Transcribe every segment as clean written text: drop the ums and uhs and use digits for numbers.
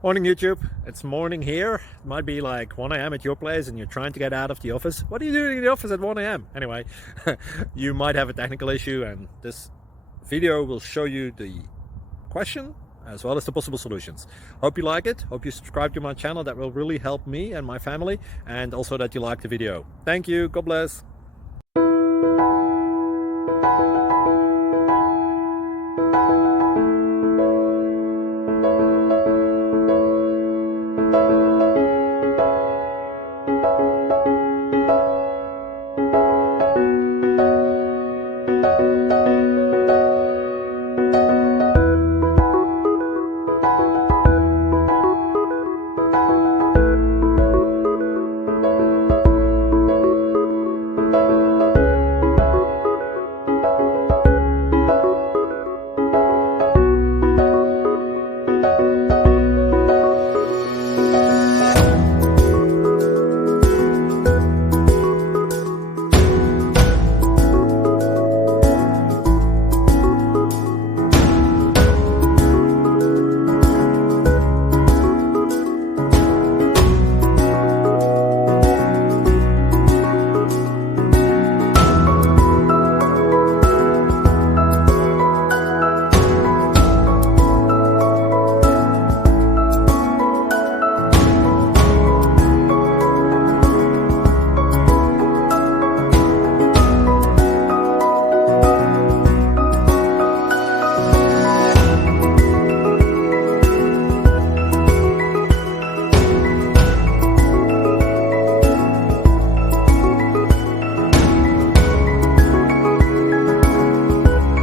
Morning YouTube, it's morning here. It might be like 1 a.m. at your place and you're trying to get out of the office. What are you doing in the office at 1 a.m.? Anyway, you might have a technical issue and this video will show you the question as well as the possible solutions. Hope you like it, hope you subscribe to my channel. That will really help me and my family, and also that you like the video. Thank you, God bless.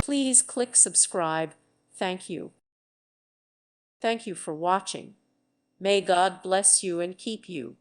Please click subscribe. Thank you. Thank you for watching. May God bless you and keep you.